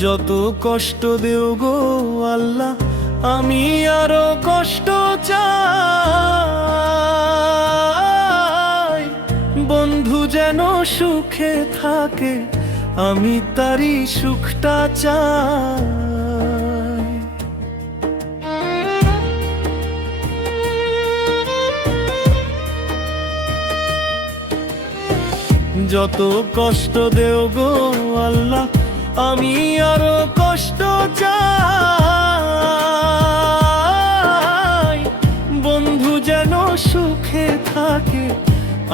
যত কষ্ট দেও গো আল্লাহ, আমি আরো কষ্ট চাই। বন্ধু যেন সুখে থাকে, আমি তারই সুখটা চাই। যত কষ্ট দেও গো আল্লাহ, আমি আরো কষ্ট চাই। বন্ধু যেন সুখে থাকে,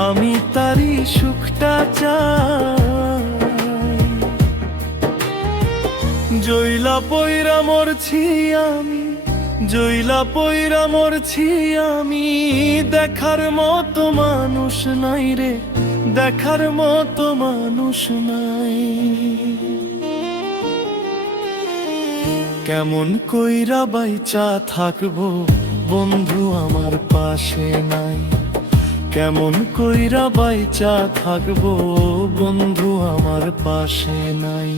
আমি তারই সুখটা চাই। জইলা পইরা মরছি আমি, জইলা পইরা মরছি আমি, দেখার মতো মানুষ নাই রে, দেখার মতো মানুষ নাই। কেমন কইরা বাইচা থাকবো, বন্ধু আমার পাশে নাই। কেমন কইরা বাইচা থাকবো, বন্ধু আমার পাশে নাই।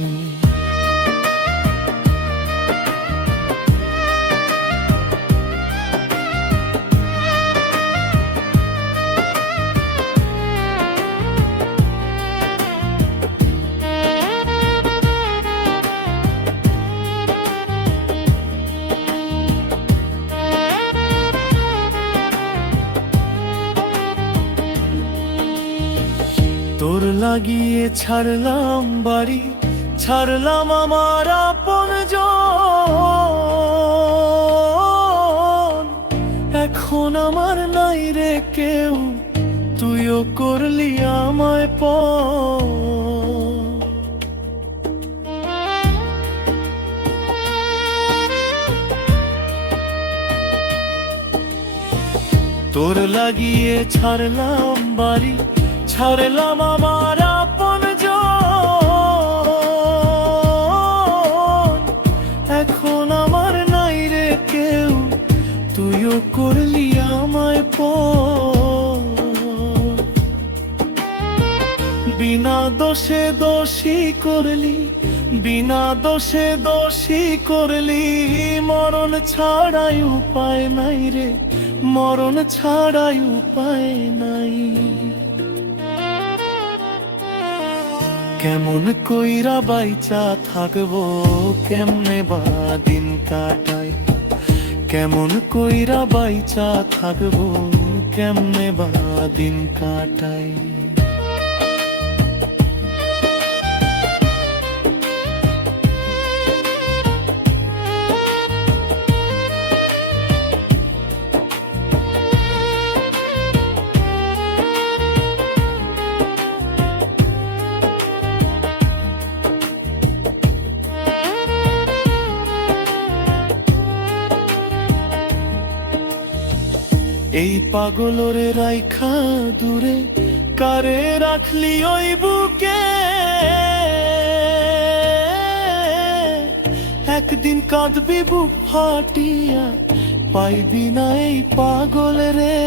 তোর লাগিয়ে ছাড়লাম বাড়ি, ছাড়লাম আমার আপনজন। এখন আমার নাই রে কেউ, তুইও করলি আমায় পর। তোর লাগিয়ে ছাড়লাম বাড়ি, ছাড়লাম আমার আপনজন। এখন আমার নাই রে কেউ, তুইও করলি আমায় পর। বিনা দোষে দোষী করলি, বিনা দোষে দোষী করলি, মরণ ছাড়াই উপায় নাই রে, মরণ ছাড়াই উপায় নাই। কেমন কইরা বাইচা থাকবো, কেমনে বা দিন কাটাই। কেমন কইরা বাইচা থাকবো, কেমনে বা দিন কাটাই। এই পাগলরে রাইখা দূরে, কারে রাখলি ওই বুকে। একদিন কাঁদবি বুক ফাটিয়া, পাইবি না এই পাগল রে।